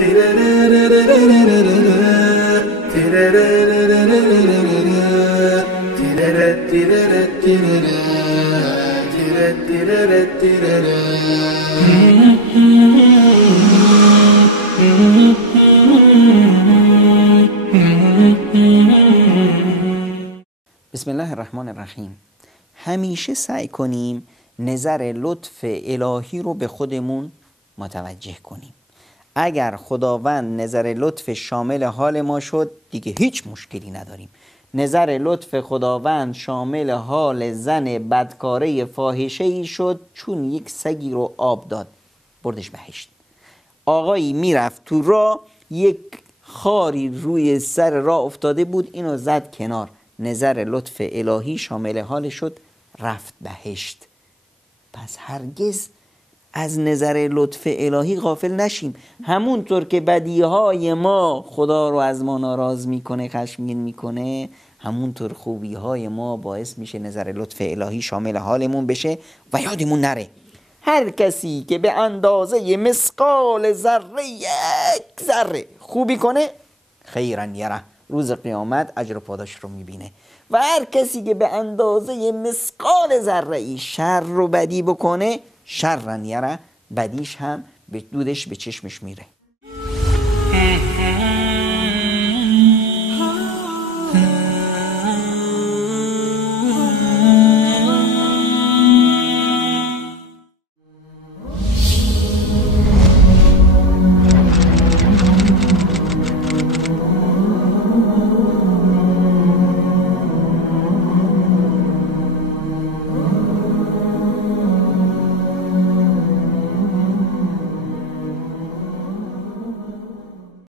بسم الله الرحمن الرحیم. همیشه سعی کنیم نظر لطف الهی رو به خودمون متوجه کنیم. اگر خداوند نظر لطف شامل حال ما شد دیگه هیچ مشکلی نداریم. نظر لطف خداوند شامل حال زن بدکاره فاحشه‌ای شد چون یک سگی رو آب داد بردش بهشت. آقایی میرفت تو راه، یک خاری روی سر راه افتاده بود، اینو زد کنار. نظر لطف الهی شامل حال شد، رفت بهشت. پس هرگز از نظر لطف الهی غافل نشیم. همونطور که بدیهای ما خدا رو از ما ناراض میکنه، خشمگین میکنه، همونطور خوبیهای ما باعث میشه نظر لطف الهی شامل حالمون بشه و یادمون نره هر کسی که به اندازه مثقال ذره، یک ذره خوبی کنه، خیرا یره، روز قیامت اجر و پاداش رو میبینه. و هر کسی که به اندازه مثقال ذره شر رو بدی بکنه، شرا یره، بدیش هم به دودش به چشمش میره.